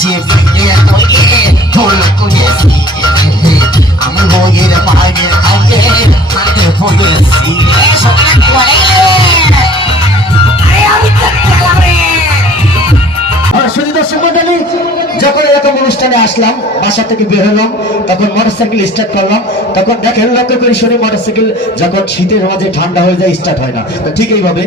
চিপকে কইয়ে ঢোল কইয়েছি আমি বইয়ের পায়ে খাইয়ে মাঠে পড়েছি সকালে করে আরে আমি তো খেলাবে সুন্দর সুন্দরী যখন এরকম অনুষ্ঠানে আসলাম বাসা থেকে বের হলাম তখন মোটরসাইকেল স্টার্ট করলাম তখন দেখেন লক্ষ্য করে শুনে মোটরসাইকেল যখন শীতের মাঝে ঠান্ডা হয়ে যায় স্টার্ট হয় না তো ঠিক এইভাবে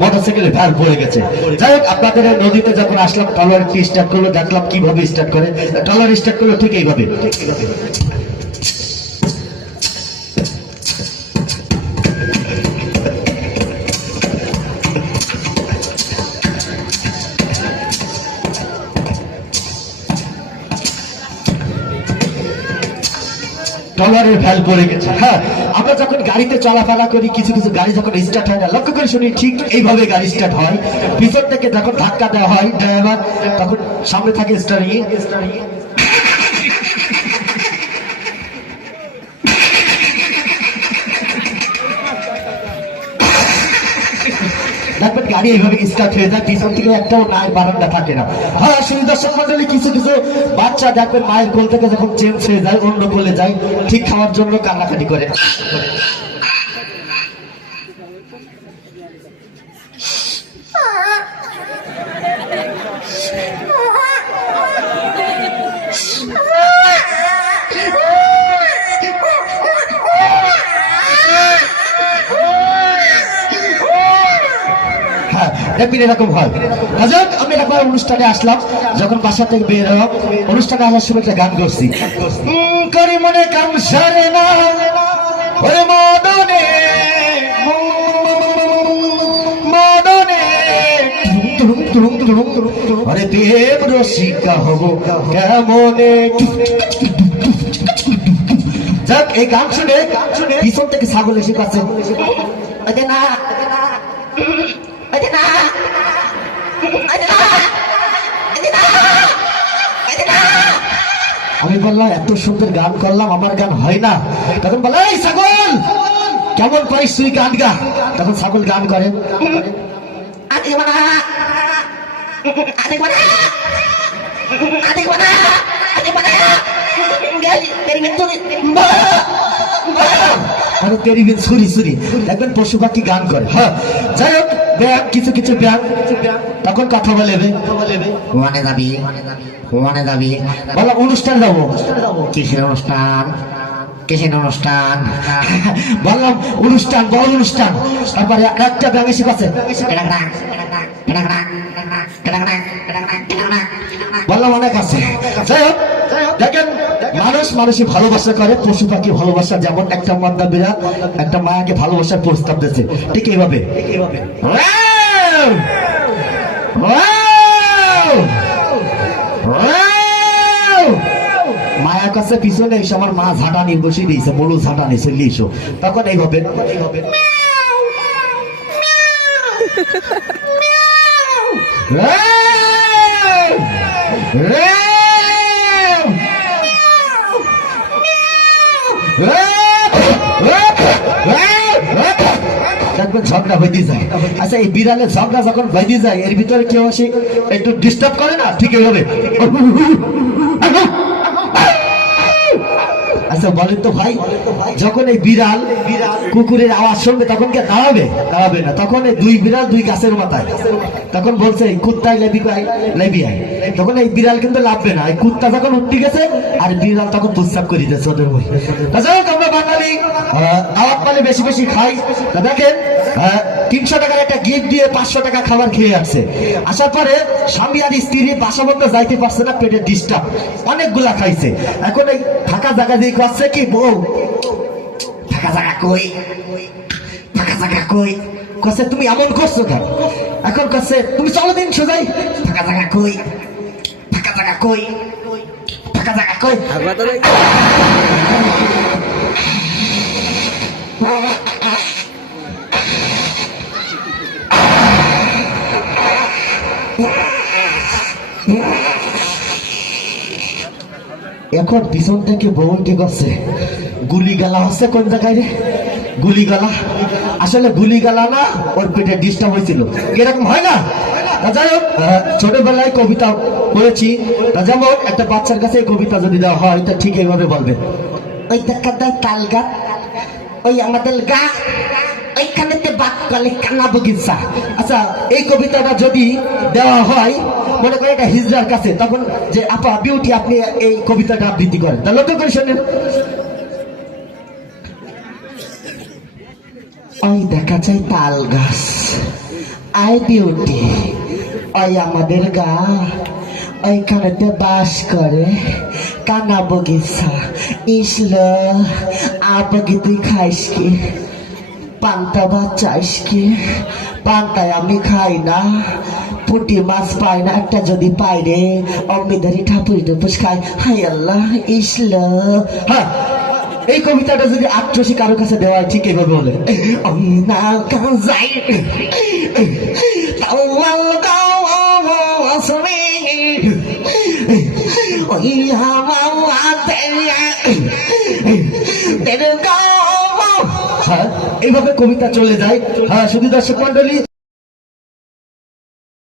মোটরসাইকেলে ভার পড়ে গেছে। যাই হোক আপনাদের নদীতে যখন আসলাম ট্রলার কি স্টার্ট করলো দেখলাম কিভাবে স্টার্ট করে ট্রলার স্টার্ট করলো ঠিক এইভাবে ট্রলারের ভ্যাল পড়ে গেছে। হ্যাঁ আমরা যখন গাড়িতে চলাফেরা করি কিছু কিছু গাড়ি যখন স্টার্ট হয় না লক্ষ্য করে শুনি ঠিক এইভাবে গাড়ি স্টার্ট হয় পিছন থেকে যখন ধাক্কা দেওয়া হয় ড্রাইভার তখন সামনে থাকে স্টারিং দেখবেন গাড়ি এইভাবে স্টার্ট হয়ে যায় পিছন থেকে একটাও নায়ের বারান্দা থাকে না। হ্যাঁ শুধু দর্শক মন্ডলী কিছু কিছু বাচ্চা দেখবেন মায়ের কোল থেকে যখন চেঞ্জ হয়ে যায় অন্য কোলে যায় ঠিক খাওয়ার জন্য কান্নাকাটি করে এরকম হয়। আমি একবার অনুষ্ঠানে আসলাম যখন বাসা থেকে বের হলাম অনুষ্ঠানে আসার সময় একটা গান করছি করি মনে কাম সারে না ওরে মদনে মদনে আরে প্রেম রসিকা হব কেমনে যাক এই গান শুনে পিছন থেকে ছাগল এসে কাছে না আমি বললাম এত সুন্দর গান করলাম আমার গান হয় না তখন বলে এই ছাগল কেমন পাইস তুই গান গা তখন ছাগল গান করে দেখবেন পশু পাখি গান করে। হ্যাঁ যাই হোক ব্যায়াম কিছু কিছু ব্যায়াম তখন কথা বলে ওয়ানে যাবি ওয়ানে যাবি বললাম অনুষ্ঠান যাবো কিসের অনুষ্ঠান কিসের অনুষ্ঠান বললাম অনুষ্ঠান বড় অনুষ্ঠান তারপরে একটা ব্যায়াম এসে কাছে বললাম অনেক আছে। যাই হোক দেখেন মানুষ মানুষই ভালোবাসা করে পশু পাখি ভালোবাসা যেমন একটা মাদ্দা বিড়াল একটা মায়াকে ভালোবাসার প্রস্তাব দিয়েছে ঠিক এইভাবে মায়া কাছে পিছনে এসে আমার মা ঝাঁটানি বসিয়ে দিয়েছে মলু ঝাঁটানি চলে এসো তখন এইভাবে দেখবেন ঝগড়া বেঁধে যায়। আচ্ছা এই বিড়ালের ঝগড়া যখন বেঁধে যায় এর ভিতরে কেউ আসে একটু ডিস্টার্ব করে না ঠিক এইভাবে আচ্ছা বলেন তো ভাই যখন এই বিড়াল কুকুরের আওয়াজ শুনবে তখন কে দাঁড়াবে দাঁড়াবে না তখন এই দুই বিড়াল দুই গাছের মাথায় তখন বলছে কুত্তায় লেবি আয় তখন এই বিড়াল কিন্তু লাভবে না এই কুত্তা যখন উঠতে গেছে আর বিড়াল তখন প্রস্তাব করে দিয়েছে ওদের বই। আমরা বাঙালি দাওয়াত পালে বেশি বেশি খাই দেখেন 300 টাকার একটা গিফট দিয়ে 500 টাকা খাবার খেয়ে আসছে আসার পরে স্বামী আর স্ত্রী বাসা বন্ধ যাইতে পারছে না পেটে ডিস্টার্ব অনেকগুলা খাইছে এখন এই ফাঁকা জায়গা দিয়ে করছে কি বউ ফাঁকা জায়গা কই ফাঁকা জায়গা কই কছে তুমি এমন করছো কেন এখন কছে তুমি চলো দিন সোজাই ফাঁকা জায়গা কই ফাঁকা জায়গা কই ফাঁকা জায়গা কই এখন পিছন থেকে বউ উঠে গেছে গুলি গালা হচ্ছে কোন জায়গায় রে গুলি গলা, আসলে গুলি গলা না, ওর পেটে ডিস্টার্ব হয়েছিল, এরকম হয় না? তা যাই হোক, ছোটবেলায় কবিতা পড়েছি। তা যেমন একটা বাচ্চার কাছে এই কবিতা যদি দেওয়া হয় তা ঠিক এইভাবে বলবে, ওই দেখা দেয় তাল গাছ, ওই আমাদের গা, ওইখানেতে বাদ কলে কানা বগিচা। আচ্ছা, এই কবিতাটা যদি দেওয়া হয় মনে করেন এটা হিজড়ার কাছে, তখন যে আপা বিউটি আপনি এই কবিতাটা আবৃত্তি করেন, তা লক্ষ্য করে শোনেন। ওই দেখা যায় তাল গাছ, আই বিউটি, ওই আমাদের গা, ওইখানেতে বাস করে কানা বগিচা। ইসল আবগি তুই খাইস কি? পান্তা ভাত চাইস কি? পান্তায় আমি খাই না, পুঁটি মাছ পাই না, একটা যদি পাই রে অমনি ধরি ঠাপুস ঢুপুস খাই। হাই আল্লাহ ইসল। হ্যাঁ, এই কবিতাটা যদি আট্রসি কারো কাছে দেওয়া হয় ঠিক এইভাবে বলে, আমি না যাই এইভাবে কবিতা চলে যায়। হ্যাঁ, শুধু দর্শক মন্ডলী।